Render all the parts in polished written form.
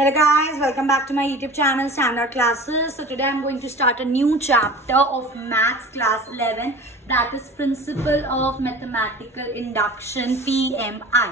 Hello guys, welcome back to my YouTube channel Standard Classes. So today I'm going to start a new chapter of Maths class 11, that is Principle of Mathematical Induction PMI.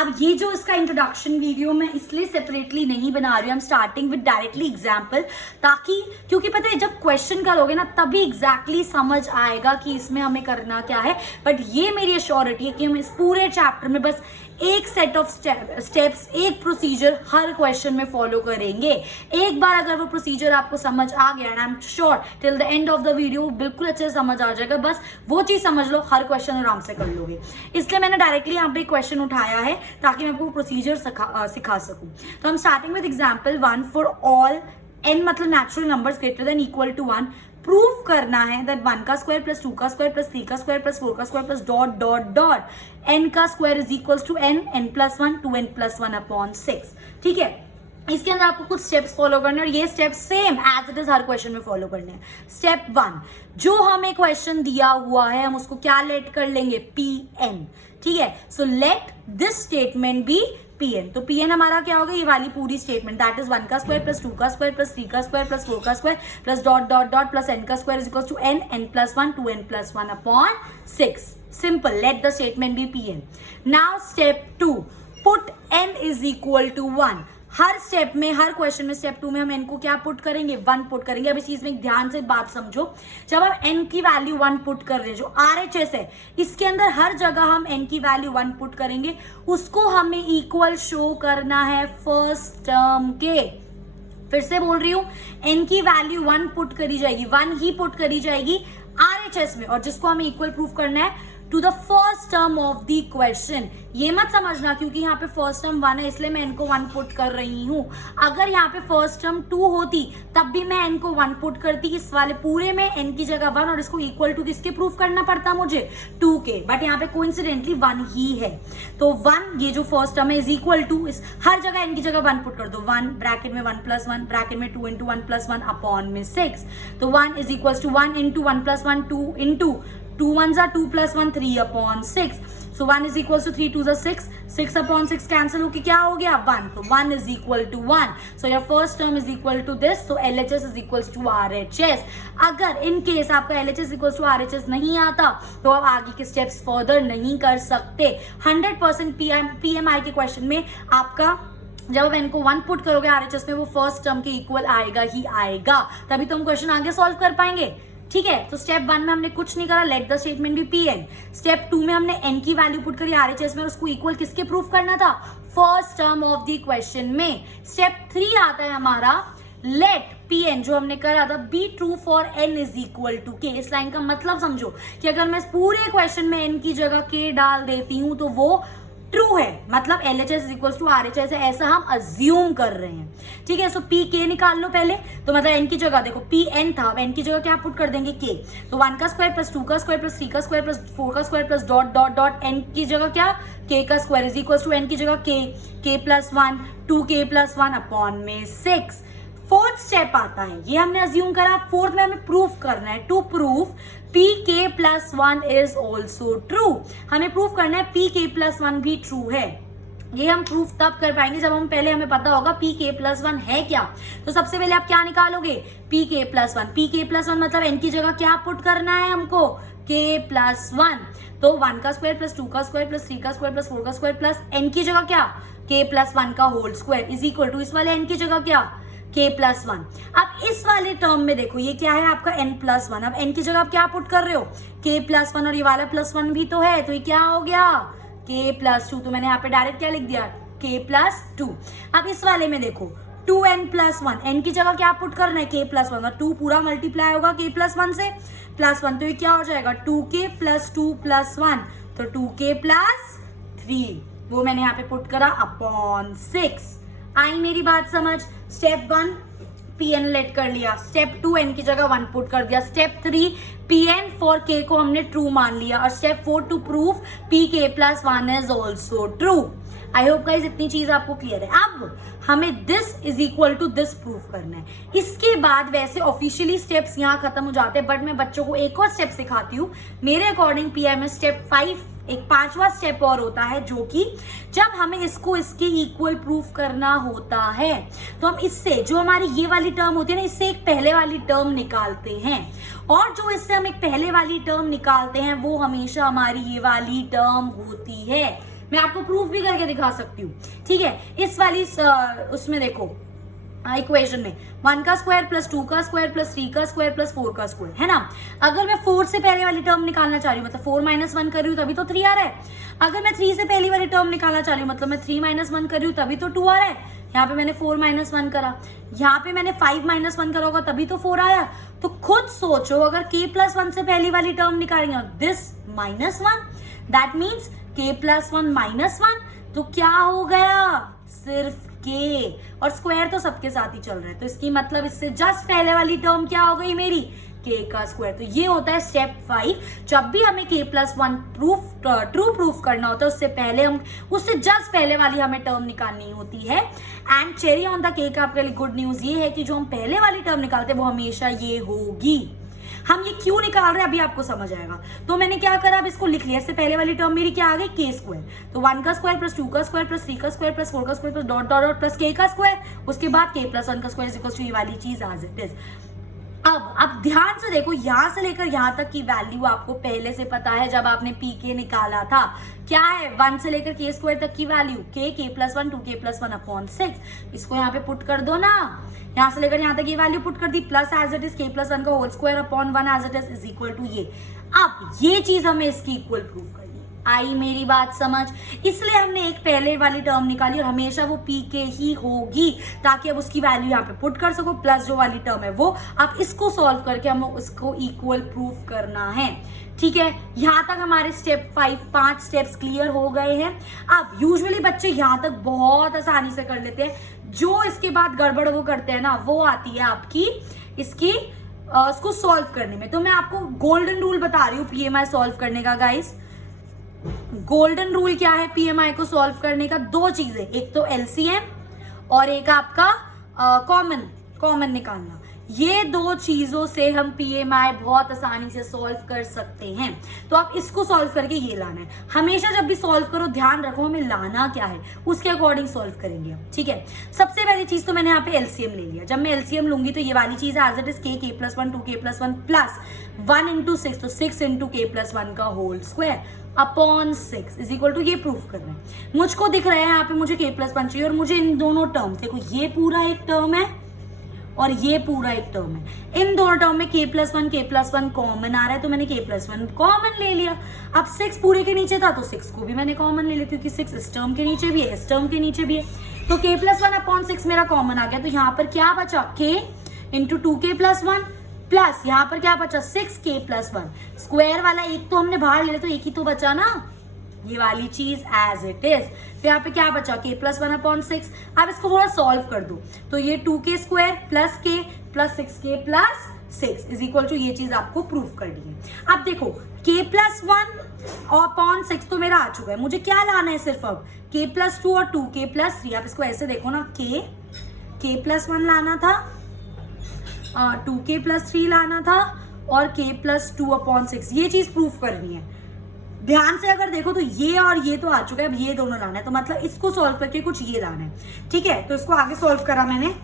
अब ये जो इसका introduction video मैं इसलिए separately नहीं बना रही हूँ, I'm starting with directly example, ताकि क्योंकि पता है जब क्वेश्चन करोगे ना तभी एग्जैक्टली समझ आएगा कि इसमें हमें करना क्या है. बट ये मेरी एश्योरिटी है कि हम इस पूरे चैप्टर में बस एक सेट ऑफ स्टेप्स, एक प्रोसीजर हर क्वेश्चन में फॉलो करेंगे. एक बार अगर वो प्रोसीजर आपको समझ आ गया, and I am sure till the end of the video बिल्कुल अच्छे से समझ आ जाएगा. बस वो चीज समझ लो, हर क्वेश्चन आराम से कर लोगे. इसलिए मैंने डायरेक्टली यहाँ पे क्वेश्चन उठाया है ताकि मैं आपको प्रोसीजर सिखा सकूं. तो हम starting with example 1 for all n मतलब natural numbers greater than equal to 1. Prove करना है दैट 1 का स्क्वायर प्लस 2 का स्क्वायर प्लस 3 का स्क्वायर प्लस 4 का square plus dot dot dot n का square is equals to n plus 1 2n plus 1 upon 6. ठीक है, इसके अंदर आपको कुछ स्टेप्स फॉलो करने हैं और ये step same as it is हर क्वेश्चन में फॉलो करने हैं. स्टेप 1, जो हमें क्वेश्चन दिया हुआ है हम उसको क्या लेट कर लेंगे, Pn. ठीक है, so let this statement be Pn. तो Pn हमारा क्या होगा, ये वाली पूरी स्टेटमेंट दैट इज 1 का स्क्वायर प्लस 2 का स्क्वायर प्लस 3 का स्क्वायर प्लस 4 का square plus dot dot dot plus n का square is equal to n plus 1 2n plus 1 upon 6. Simple, let the statement be Pn. Now step 2, put n is equal to 1. हर step में, हर question में step 2 में हम n को क्या put करेंगे, 1 पुट करेंगे. अब इस चीज में ध्यान से बात समझो, जब हम n की वैल्यू 1 पुट कर रहे हैं, जो RHS है इसके अंदर हर जगह हम n की वैल्यू 1 पुट करेंगे, उसको हमें इक्वल शो करना है फर्स्ट टर्म के. फिर से बोल रही हूं, n की वैल्यू 1 पुट करी जाएगी, 1 ही पुट करी जाएगी RHS में, और जिसको हमें इक्वल प्रूफ करना है to the first term of the question. ये मत समझना क्योंकि यहाँ पे फर्स्ट टर्म 1 है इसलिए मैं n को 1 पुट कर रही हूँ. अगर यहाँ पे फर्स्ट टर्म 2 होती तब भी मैं n को 1 पुट करती. इस वाले पूरे में n की जगह 1 और इसको इक्वल टू किसके प्रूफ करना पड़ता मुझे, 2 के. बट यहाँ पे कोइंसिडेंटली 1 ही है, तो 1 ये जो फर्स्ट टर्म है इज इक्वल टू, इस हर जगह n की जगह 1 पुट कर दो. 1 ब्रैकेट में 1 प्लस 1 ब्रैकेट में 2 इंटू 1 प्लस 1 अपॉन में 6. तो 1 is equal to 1 into 1 plus 1 2 into 2 1 2 plus 1 3 upon 6. So 1 is equal to 3 2 6. 6 upon 6 cancel होके क्या हो गया, 1. तो 1 is equal to 1. So your first term is equal to this. So LHS is equals to RHS. अगर in case आपका LHS equals to RHS नहीं आता तो आप आगे के steps further नहीं कर सकते. 100% PMI के क्वेश्चन में आपका जब आप n को 1 पुट करोगे RHS में, वो फर्स्ट टर्म के इक्वल आएगा ही आएगा, तभी तो हम क्वेश्चन आगे सॉल्व कर पाएंगे. ठीक है, तो स्टेप 1 में हमने कुछ नहीं करा, let the statement be Pn. Step 2 में हमने n की वैल्यू पुट करी RHS में और उसको इक्वल किसके प्रूफ करना था, first term of the question में. स्टेप 3 आता है हमारा लेट Pn, जो हमने करा था, be true for n is equal to k. इस लाइन का मतलब समझो कि अगर मैं इस पूरे क्वेश्चन में n की जगह k डाल देती हूं तो वो ट्रू है, मतलब LHS इक्वल्स टू RHS है, ऐसा हम अज्यूम कर रहे हैं. ठीक है, सो Pk निकाल लो पहले. तो मतलब n की जगह देखो Pn था, n की जगह क्या पुट कर देंगे k. तो 1 का स्क्वायर प्लस 2 का स्क्वायर प्लस 3 का स्क्वायर प्लस 4 का square plus dot dot dot n की जगह क्या, k का square is equals to n की जगह k plus 1 2k plus 1 upon में 6. फोर्थ स्टेप आता है, ये हमने अज्यूम करा. फोर्थ में हमें प्रूफ करना है. To proof pk plus 1 is also true. हमें प्रूफ करना है pk प्लस 1 भी ट्रू है. ये हम प्रूफ तब कर पाएंगे जब हम पहले हमें पता होगा pk प्लस 1 है क्या. तो सबसे पहले आप क्या निकालोगे, pk प्लस 1. pk प्लस 1 मतलब n की जगह क्या पुट करना है हमको, k प्लस 1. तो 1 का स्क्वायर प्लस 2 का स्क्वायर प्लस 3 का स्क्वायर प्लस 4 का स्क्वायर प्लस n की जगह क्या, k प्लस 1 का whole square is equal to इस वाले n की जगह क्या, k प्लस 1. अब इस वाले टर्म में देखो ये क्या है आपका n प्लस 1. अब n की जगह आप क्या पुट कर रहे हो, k प्लस 1, और ये वाला प्लस 1 भी तो है, तो ये क्या हो गया, k प्लस 2. तो मैंने यहाँ पे डायरेक्ट क्या लिख दिया, k प्लस 2. अब इस वाले में देखो 2n प्लस 1, n की जगह क्या पुट करना है, k प्लस 1, और 2 पूरा मल्टीप्लाई होगा k प्लस 1 से, प्लस 1, तो ये क्या हो जाएगा 2k प्लस 2 प्लस 1, तो 2k प्लस 3. वो मैंने यहाँ पे पुट करा अपॉन 6. आई मेरी बात समझ. स्टेप 1 Pn लेट कर लिया. स्टेप 2 n की जगह 1 पुट कर दिया. स्टेप 3 Pn फॉर k को हमने ट्रू मान लिया. और step 4 to proof pk plus 1 is also true. I hope guys इतनी चीज आपको क्लियर है. अब हमें this is equal to this proof करना है. इसके बाद वैसे ऑफिशियली स्टेप्स यहाँ खत्म हो जाते हैं, बट मैं बच्चों को एक और स्टेप सिखाती हूँ. मेरे अकॉर्डिंग PI में स्टेप 5 एक पांचवा स्टेप और होता है, जो कि जब हमें इसको इसके इक्वल प्रूफ करना होता है तो हम इससे जो हमारी ये वाली टर्म होती है ना, इससे एक पहले वाली टर्म निकालते हैं, और जो इससे हम एक पहले वाली टर्म निकालते हैं वो हमेशा हमारी ये वाली टर्म होती है। मैं आपको प्रूफ भी करके दिखा सकती हूँ, ठीक है। इस वाली उसमें देखो इक्वेशन में 1 का स्क्वायर प्लस 2 का स्क्वायर प्लस 3 का स्क्वायर प्लस 4 का स्क्वायर है ना। अगर मैं 4 से पहले वाली टर्म निकालना चाह रही हूँ, मतलब 4 - 1 कर रही हूँ तभी तो 3 आ रहा है। अगर मैं 3 से पहली वाली टर्म निकालना चाह रही हूँ, मतलब मैं 3 - 1 कर रही हूँ तभी तो 2 आ रहा है। यहाँ पे मैंने 4 - 1 करा, यहाँ पे मैंने 5 - 1 करा होगा तभी तो 4 आया। तो खुद सोचो, अगर k+1 से पहली वाली टर्म निकालेंगे, दिस -1, दैट मीन्स k+1 -1, तो क्या हो गया, सिर्फ k, और स्क्वायर तो सबके साथ ही चल रहा है, तो इसकी मतलब इससे जस्ट पहले वाली टर्म क्या हो गई मेरी, k का स्क्वायर। तो ये होता है स्टेप 5। जब भी हमें k+1 ट्रू प्रूफ करना होता है, उससे पहले हम उससे जस्ट पहले वाली हमें टर्म निकालनी होती है। And cherry on the cake आपके लिए गुड न्यूज ये है कि जो हम पहले वाली टर्म निकालते हैं वो हमेशा ये होगी। हम ये क्यों निकाल रहे हैं अभी आपको समझ आएगा। तो मैंने क्या करा, अब इसको लिख लिया। इससे पहले वाली टर्म मेरी क्या आ गई, k स्क्वायर। तो 1 का स्क्वायर प्लस 2 का स्क्वायर प्लस 3 का स्क्वायर प्लस 4 का square plus dot dot dot plus k का स्क्वायर, उसके बाद k+1 का स्क्वायर इज इक्वल टू ये वाली चीज एज इट इज। अब ध्यान से देखो, यहां से लेकर यहां तक की वैल्यू आपको पहले से पता है जब आपने pk निकाला था। क्या है, 1 से लेकर k स्क्वायर तक की वैल्यू k+1 2k+1 अपॉन 6। इसको यहाँ पे पुट कर दो ना, यहां से लेकर यहां तक ये वैल्यू पुट कर दी, plus as it is k+1 का whole square upon 1 as it is equal to ये। अब ये चीज हमें इसकी इक्वल प्रूफ करनी। आई मेरी बात समझ, इसलिए हमने एक पहले वाली टर्म निकाली और हमेशा वो pk ही होगी, ताकि अब उसकी वैल्यू यहाँ पे पुट कर सको, प्लस जो वाली टर्म है वो। अब इसको सॉल्व करके हमें उसको इक्वल प्रूफ करना है, ठीक है। यहां तक हमारे स्टेप 5 स्टेप्स क्लियर हो गए हैं। अब यूजुअली बच्चे यहां तक बहुत आसानी से कर लेते हैं, जो इसके बाद गड़बड़ वो करते हैं ना, वो आती है आपकी इसको सॉल्व करने में। तो मैं आपको गोल्डन रूल बता रही हूँ पीएमआई सॉल्व करने का गाइस। गोल्डन रूल क्या है पीएमआई को सॉल्व करने का, दो चीजें, एक तो एलसीएम और एक आपका कॉमन निकालना। ये दो चीजों से हम पीएमआई बहुत आसानी से सॉल्व कर सकते हैं। तो आप इसको सॉल्व करके ये लाना है। हमेशा जब भी सॉल्व करो ध्यान रखो हमें लाना क्या है, उसके अकॉर्डिंग सॉल्व करेंगे हम, ठीक है। सबसे पहली चीज तो मैंने यहाँ पे एलसीएम ले लिया। जब मैं एलसीएम लूंगी तो ये वाली चीज as it is k+1 2k+1 plus 1 × 6, तो 6 × k+1 का whole square upon 6 is equal to, ये प्रूफ करना है। मुझको दिख रहा है यहाँ पे मुझे k+1 चाहिए, और मुझे इन दोनों टर्म, देखो ये पूरा एक टर्म है और ये पूरा एक टर्म है। इन दोनों टर्म में k+1 कॉमन आ रहा है, तो मैंने k+1 कॉमन ले लिया। अब 6 पूरे के नीचे था तो 6 को भी मैंने कॉमन ले लिया, क्योंकि 6 इस टर्म के नीचे भी है, इस टर्म के नीचे भी है। तो k+1 अपॉन 6 मेरा कॉमन आ गया। तो यहाँ पर क्या बचा, k × 2k+1 प्लस यहाँ पर क्या बचा, 6k+1। स्क्वायर वाला एक तो हमने बाहर ले लिया, तो एक ही तो बचा ना, ये वाली चीज एज इट इज। तो यहाँ पे क्या बचा, k+1 अपॉन 6। अब इसको थोड़ा सॉल्व कर दो, तो ये 2k square plus k plus 6k plus 6 is equal to, ये चीज आपको प्रूफ करनी है। अब देखो k+1 अपॉन 6 तो मेरा आ चुका है, मुझे क्या लाना है सिर्फ अब k+2 और 2k+3। आप इसको ऐसे देखो ना, k+1 लाना था, 2k+3 लाना था और k+2 अपॉन 6, ये चीज प्रूफ करनी है। ध्यान से अगर देखो तो ये और ये तो आ चुका है, अब ये दोनों लाना है, तो मतलब इसको सॉल्व करके कुछ ये लाना है, ठीक है। तो इसको आगे सॉल्व करा मैंने,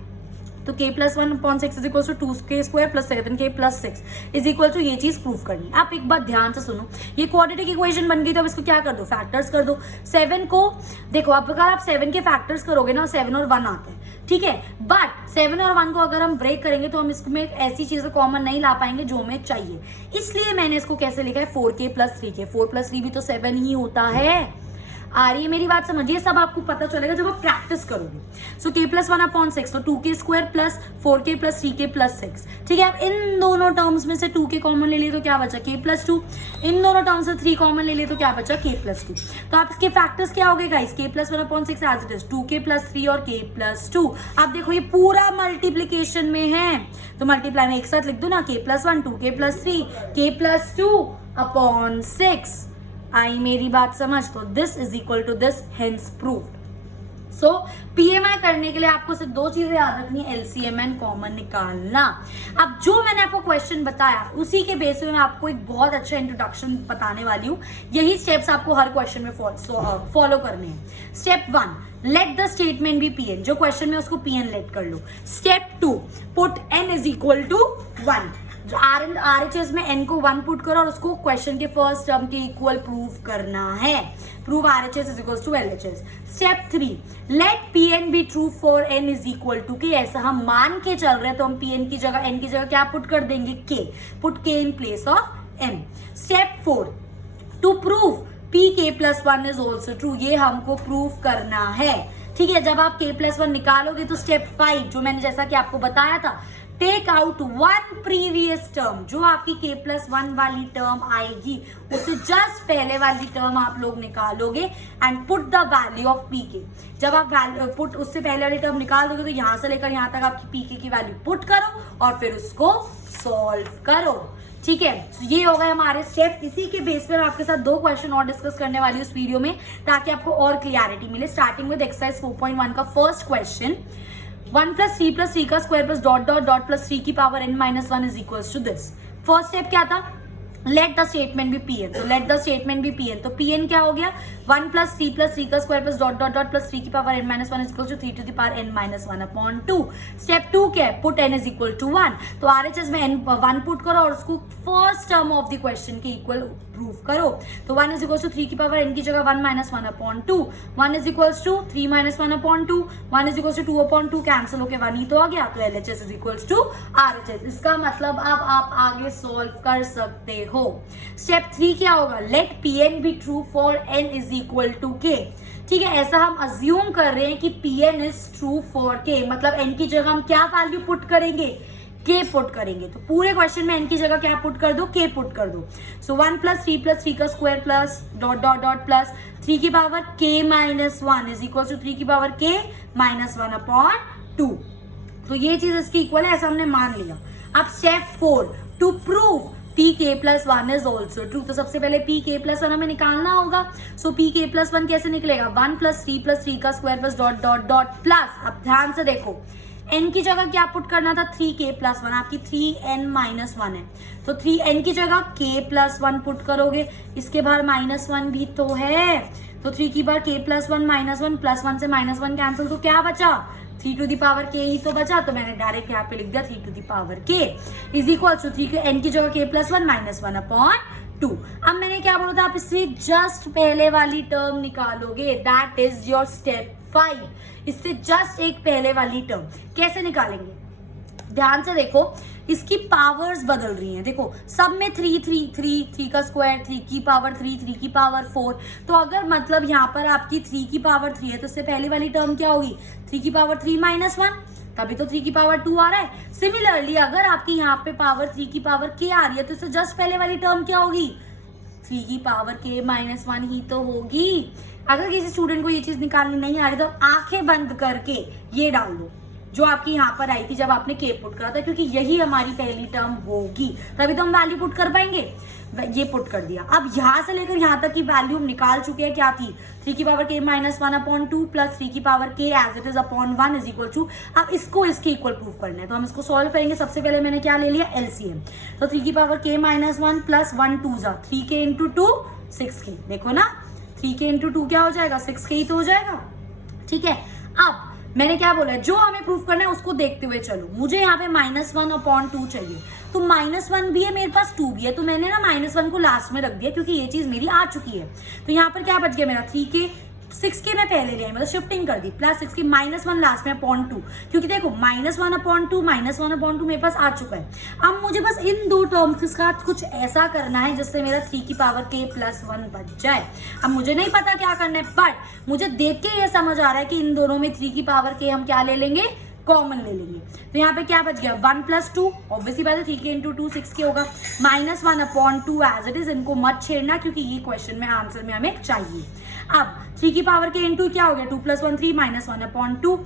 तो k+1 upon 6 is equal to 2k square plus 7k plus 6 is equal to, ये चीज प्रूफ करनी है। आप एक बात ध्यान से सुनो, ये क्वाड्रेटिक इक्वेशन बन गई, तो अब इसको क्या कर दो, फैक्टर्स कर दो। 7 को देखो, अब अगर आप 7 के फैक्टर्स करोगे ना, 7 और 1 आते हैं, ठीक है। बट 7 और 1 को अगर हम ब्रेक करेंगे तो हम इसमें ऐसी चीजें कॉमन नहीं ला पाएंगे जो हमें चाहिए। इसलिए मैंने इसको कैसे लिखा है, 4k प्लस 3k। 4 + 3 भी तो 7 ही होता है। आ रही है मेरी बात समझिए, सब आपको पता चलेगा जब आप प्रैक्टिस करोगे। सो k+1 अपॉन 6, तो 2k square plus 4k plus 3k plus 6, ठीक है। अब इन दोनों टर्म्स में से 2k कॉमन ले लिए तो क्या बचा, k+2। इन दोनों टर्म्स से 3 कॉमन ले लिए तो क्या बचा, k+2। तो आप इसके फैक्टर्स क्या हो गए guys, k+1 upon 6 as it is 2k + 3 और k+2। आप देखो ये पूरा मल्टीप्लीकेशन में है, तो मल्टीप्लाई में एक साथ लिख दो ना, k+1 2k + 3 k+2 अपॉन 6। आई मेरी बात समझ, तो this is equal to this, hence proved. So PMI करने के लिए आपको सिर्फ दो चीजें याद रखनी है, LCM एंड कॉमन निकालना। अब जो मैंने आपको क्वेश्चन बताया उसी के बेस में मैं आपको एक बहुत अच्छा इंट्रोडक्शन बताने वाली हूँ। यही स्टेप्स आपको हर क्वेश्चन में फॉलो करने हैं। Step 1, let the statement be PN, जो क्वेश्चन में उसको PN लेट कर लो। Step 2, put N is equal to 1, RHS में n को 1 पुट करो और उसको क्वेश्चन के फर्स्ट टर्म के इक्वल प्रूव करना है। Prove RHS is equal to LHS। Step 3, let PN be true for n is equal to k, ऐसा हम मान के चल रहे हैं तो हम PN की जगह n की जगह क्या पुट कर देंगे, k, put k in place of n। Step 4, to prove pk+1 is also true, ये हमको प्रूव करना है। ठीक है, जब आप k+1 निकालोगे तो स्टेप 5, जो मैंने जैसा कि आपको बताया था, टेक आउट 1 प्रीवियस टर्म, जो आपकी k+1 वाली टर्म आएगी उससे जस्ट पहले वाली टर्म आप लोग निकालोगे and put the value of pk। जब आप पुट उससे पहले वाली टर्म निकाल दोगे तो यहां से लेकर यहां तक आपकी pk की वैल्यू पुट करो और फिर उसको सॉल्व करो। ठीक है, तो ये हो गए हमारे स्टेप। इसी के बेस पे मैं आपके साथ दो क्वेश्चन और डिस्कस करने वाली हूँ इस वीडियो में, ताकि आपको और क्लियरिटी मिले। स्टार्टिंग विद एक्सरसाइज 4.1 का फर्स्ट क्वेश्चन, 1 + 3 + 3 का square plus dot dot dot plus 3 की power n-1 is equals to this. First step क्या था, let the statement be PN। तो let the statement be PN, तो PN क्या हो गया, 1 + 3 + 3 का square plus dot dot dot plus 3 की power n-1 is equals to 3 to the power n-1/2। Step 2 क्या है, put n is equal to 1, तो RHS में n 1 पुट करो और उसको first term of the question के इक्वल प्रूव करो। तो 1 इज इक्वल्स टू 3 की पावर n की जगह 1-1/2, 1 is equals to 3-1/2, 1 is equals to 2/2, cancel होके 1 ही तो आ गया, तो LHS is equals to RHS। इसका मतलब अब आप आगे सॉल्व कर सकते हो। स्टेप 3 क्या होगा, let PN be true for n is equal to k। ठीक है, ऐसा हम अज्यूम कर रहे हैं कि PN is true for k, मतलब n की जगह हम क्या वैल्यू पुट करेंगे, k पुट करेंगे। तो पूरे क्वेश्चन में n की जगह क्या पुट कर दो, k पुट कर दो। सो 1 + 3 + 3 का square plus dot dot dot plus 3 की power k-1 is equal to 3 की पावर k-1/2। तो ये चीज इसकी इक्वल है, ऐसा हमने मान लिया। अब step 4, to prove pk+1 is also true, तो सबसे पहले pk+1 हमें निकालना होगा। सो pk+1 कैसे निकलेगा, 1 + 3 + 3 का square plus dot dot dot plus, अब ध्यान से देखो, n की जगह क्या पुट करना था, 3k+1, आपकी 3n-1 है, तो 3n की जगह k+1 पुट करोगे, इसके बाहर -1 भी तो है, तो 3 की बार k+1 -1 प्लस 1 से -1 कैंसिल, तो क्या बचा, 3 टू दी पावर k ही तो बचा, तो मैंने डायरेक्ट यहाँ पे लिख दिया 3 to the power k is equal to 3 n की जगह k+1 -1/2। अब मैंने क्या बोला था, आप इससे जस्ट पहले वाली टर्म निकालोगे, दैट इज योर स्टेप 5। इससे जस्ट एक पहले वाली टर्म कैसे निकालेंगे, ध्यान से देखो, इसकी पावर्स बदल रही हैं। देखो सब में 3 3 3 3 का स्क्वायर, 3 की पावर 3 3 की पावर 4, तो अगर मतलब यहाँ पर आपकी 3 की पावर 3 है तो इससे पहली वाली टर्म क्या होगी, 3 की पावर 3 -1, तभी तो 3 की पावर 2 आ रहा है। सिमिलरली अगर आपकी यहाँ पे पावर 3 की पावर k आ रही है तो इससे जस्ट पहले वाली टर्म क्या होगी, 3 की पावर k-1 ही तो होगी। अगर किसी स्टूडेंट को ये चीज निकालनी नहीं आ रही तो आंखें बंद करके ये डाल दो जो आपकी यहाँ पर आई थी जब आपने k पुट करा था, क्योंकि यही हमारी पहली टर्म होगी, तभी तो हम वैल्यू पुट कर पाएंगे। ये पुट कर दिया। अब यहाँ से लेकर यहाँ तक की वैल्यू हम निकाल चुके हैं, क्या थी, 3 की पावर k-1/2 प्लस 3 की power k as it is upon 1 is equal to, अब इसको इसके इक्वल प्रूव करना है तो हम इसको सॉल्व करेंगे। सबसे पहले मैंने क्या ले लिया, LCM, तो 3 की power k-1 plus 1 2 3k into 2 6k, देखो ना 3k इंटू 2 क्या हो जाएगा, 6k ही तो हो जाएगा। ठीक है, अब मैंने क्या बोला, जो हमें प्रूफ करना है उसको देखते हुए चलो। मुझे यहाँ पे -1/2 चाहिए, तो -1 भी है मेरे पास, 2 भी है, तो मैंने ना -1 को लास्ट में रख दिया क्योंकि ये चीज मेरी आ चुकी है। तो यहाँ पर क्या बच गया मेरा, 3k, 6k मैं पहले ले आई, मतलब शिफ्टिंग कर दी, प्लस 6k -1 लास्ट में (2), क्योंकि देखो -1/2 मेरे पास आ चुका है। अब मुझे बस इन दो टर्म्स के साथ कुछ ऐसा करना है जिससे मेरा 3 की पावर k+1 बच जाए। अब मुझे नहीं पता क्या करना है, बट मुझे देख के ये समझ आ रहा है कि इन दोनों में 3 की पावर k हम क्या ले लेंगे, कॉमन ले लेंगे। तो यहाँ पे क्या बच गया, 1 + 2, ऑब्वियसली बात है 3k इंटू 2 6k होगा, -1/2 एज इट इज, इनको मत छेड़ना क्योंकि ये क्वेश्चन में आंसर में हमें चाहिए। अब 3 की पावर k इंटू क्या हो गया, 2 + 1 3 -1/2,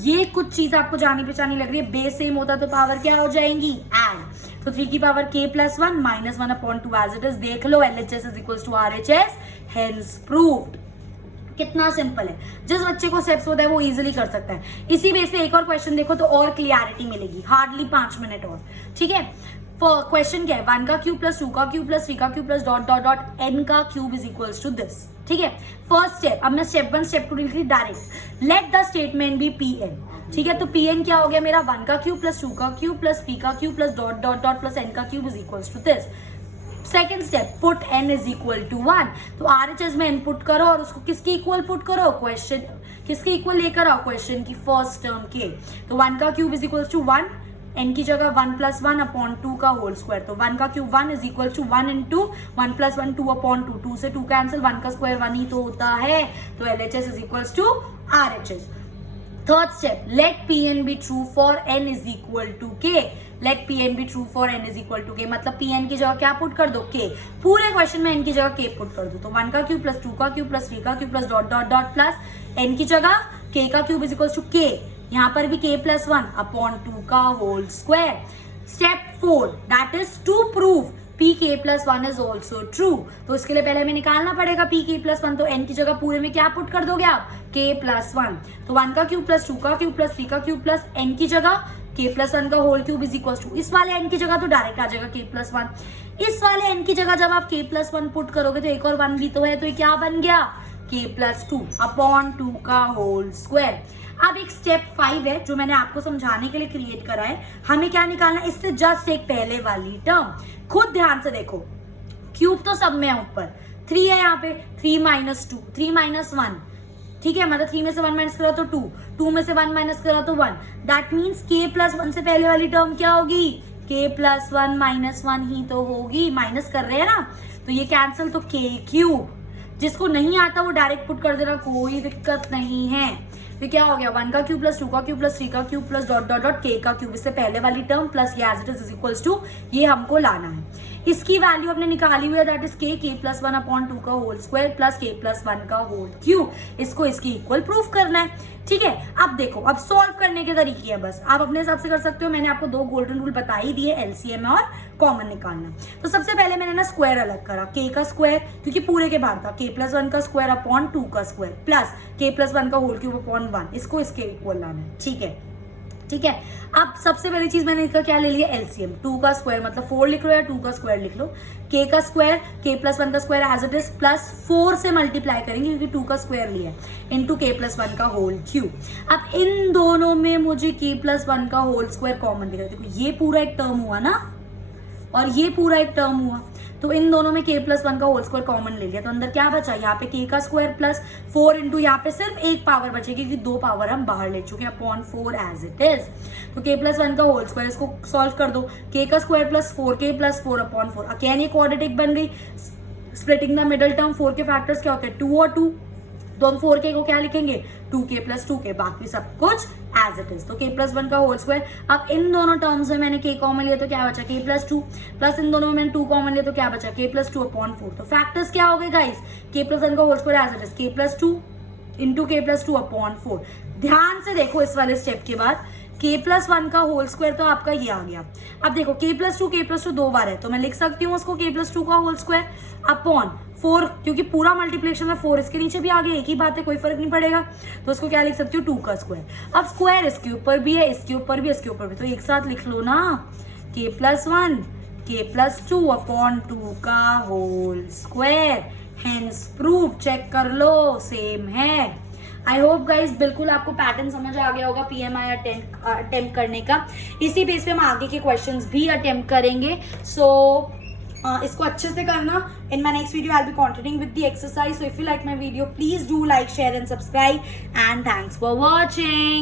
ये कुछ चीज आपको जानी पहचानी लग रही है, बेस सेम होता तो पावर क्या हो जाएंगी, ऐड, तो 3 की power k+1 -1/2 as it is, देख लो LHS is equal to RHS, hence proved. कितना सिंपल है, जिस बच्चे को स्टेप्स होता है वो इजीली कर सकता है। इसी बेस पे एक और क्वेश्चन देखो तो और क्लियरिटी मिलेगी, हार्डली 5 मिनट और, ठीक है। क्वेश्चन क्या है, 1 का क्यूब प्लस 2 का क्यूब प्लस 3 का cube plus dot dot dot n का cube is equals to this, ठीक है। फर्स्ट स्टेप, अब मैं स्टेप 1 स्टेप 2 लिख रही direct, let the statement be Pn, ठीक है। तो Pn क्या हो गया मेरा, 1 का क्यूब प्लस 2 का क्यूब प्लस 3 का cube plus dot dot dot plus n का cube is equals to this. Second step, put n is equal to 1, तो RHS में n पुट करो और उसको किसके इक्वल पुट करो, क्वेश्चन किसके इक्वल लेकर आओ, क्वेश्चन की फर्स्ट टर्म के। तो 1 का cube is equal to 1, n की जगह 1 प्लस 1 अपॉन 2 का होल स्क्वायर, तो 1 का cube 1 is equal to 1 into 1 plus 1 2 upon 2, 2 से 2 कैंसिल, 1 का स्क्वायर 1 ही तो होता है, तो LHS is equal to RHS। Third step, let Pn be true for n is equal to k, let Pn be true for n is equal to k, मतलब Pn की जगह क्या पुट कर दो, k, पूरे क्वेश्चन में n की जगह k पुट कर दो, तो 1 का क्यूब प्लस 2 का क्यूब प्लस 3 का cube plus dot dot dot plus n की जगह k का cube is equal to k, यहाँ पर भी k प्लस 1 अपॉन 2 का whole square. Step 4, that is to prove pk plus 1 is also true, तो इसके लिए पहले हमें निकालना पड़ेगा pk प्लस 1, तो n की जगह पूरे में क्या पुट कर दोगे आप, k प्लस 1, तो 1 का क्यूब प्लस 2 का क्यूब प्लस 3 का क्यूब प्लस n की जगह k प्लस 1 का whole cube is equal to, इस वाले n की जगह तो डायरेक्ट आ जाएगा k प्लस 1, इस वाले n की जगह जब आप k प्लस 1 पुट करोगे तो एक और 1 भी तो है, तो ये क्या बन गया, k प्लस 2 अपॉन 2 का होल स्क्वायर। अब एक स्टेप 5 है जो मैंने आपको समझाने के लिए क्रिएट करा है, हमें क्या निकालना है, इससे जस्ट एक पहले वाली टर्म, खुद ध्यान से देखो, क्यूब तो सब में है ऊपर, 3 है यहाँ पे, 3 माइनस 2, 3 माइनस 1, ठीक है, मतलब 3 में से 1 माइनस करा तो 2, 2 में से 1 माइनस करा तो 1, दैट मीन्स k प्लस 1 से पहले वाली टर्म क्या होगी, k प्लस 1 माइनस 1 ही तो होगी, माइनस कर रहे हैं ना, तो ये कैंसिल, तो k क्यूब, जिसको नहीं आता वो डायरेक्ट पुट कर देना, कोई दिक्कत नहीं है। तो क्या हो गया, 1 का क्यूब प्लस 2 का क्यूब प्लस 3 का cube plus dot dot dot k का क्यूब, इससे पहले वाली टर्म प्लस ये as it is equals to, ये हमको लाना है। इसकी वैल्यू हमने निकाली हुई है, that is k plus 1 upon 2 का whole square plus k plus 1 का होल क्यूब, इसको इसकी इक्वल प्रूफ करना है, ठीक है। अब देखो, अब सॉल्व करने के तरीके हैं, बस आप अपने हिसाब से कर सकते हो, मैंने आपको 2 गोल्डन रूल बता ही दिए, LCM और कॉमन निकालना। तो सबसे पहले मैंने ना स्क्वायर अलग करा, k का स्क्वायर क्योंकि पूरे के बाहर था, k प्लस 1 का स्क्वायर अपॉन 2 का स्क्वायर प्लस k प्लस 1 का होल क्यूब अपॉन 1, इसको इसके इक्वल लाना है, ठीक है, ठीक है। अब सबसे पहली चीज मैंने इसका क्या ले लिया, LCM, 2 का स्क्वायर मतलब 4 लिख लो या 2 का स्क्वायर लिख लो, k का स्क्वायर k प्लस 1 का square as it is plus 4 से मल्टीप्लाई करेंगे क्योंकि 2 का स्क्वायर लिया है इनटू k प्लस 1 का होल क्यूब। अब इन दोनों में मुझे k प्लस 1 का होल स्क्वायर कॉमन दिख रहा है, देखो ये पूरा एक टर्म हुआ ना और ये पूरा एक टर्म हुआ, तो इन दोनों में k प्लस 1 का होल स्क्वायर कॉमन ले लिया, तो अंदर क्या बचा, यहाँ पे k का स्क्वायर प्लस 4 इंटू यहाँ पे सिर्फ एक पावर बचेगी क्योंकि 2 पावर हम बाहर ले चुके हैं अपॉन 4 एज इट इज, तो k प्लस 1 का होल स्क्वायर, इसको सॉल्व कर दो, k का square plus 4k plus 4 upon 4, again ये क्वाड्रेटिक बन गई, स्प्लिटिंग द मिडल टर्म, 4 के फैक्टर्स क्या होते हैं 2 और 2, तो हम 4k को क्या लिखेंगे 2k प्लस 2k, बाकी सब कुछ एज इट इज, तो k प्लस 1 का होल स्क्वायर। अब इन दोनों टर्म्स में मैंने k कॉमन लिया तो क्या बचा k प्लस 2, प्लस इन दोनों में मैंने 2 कॉमन लिया तो क्या बचा k प्लस 2 अपॉन 4, तो फैक्टर्स क्या हो गए गाइस, k प्लस 1 का whole square as it is k plus 2 into k plus 2 upon 4। ध्यान से देखो इस वाले स्टेप के बाद k प्लस 1 का होल स्क्वायर तो आपका ये आ गया, अब देखो k प्लस 2 2 बार है तो मैं लिख सकती हूँ उसको k प्लस 2 का होल स्क्वायर अपॉन 4, क्योंकि पूरा मल्टीप्लिकेशन में 4 इसके नीचे भी आ गया, एक ही बात है, कोई फर्क नहीं पड़ेगा, तो उसको क्या लिख सकती हूँ 2 का स्क्वायर। अब स्क्वायर इसके ऊपर भी है, इसके ऊपर भी, इसके ऊपर भी, तो एक साथ लिख लो ना k plus 1 k plus 2 upon 2 का whole square, hence proof, check कर लो सेम है। आई होप गाइज बिल्कुल आपको पैटर्न समझ आ गया होगा PMI अटेम्प्ट करने का, इसी बेस पे हम आगे के क्वेश्चंस भी अटेम्प्ट करेंगे, सो इसको अच्छे से करना। In my next video I will be continuing with the exercise, so if you like my video please do like share and subscribe and thanks for watching.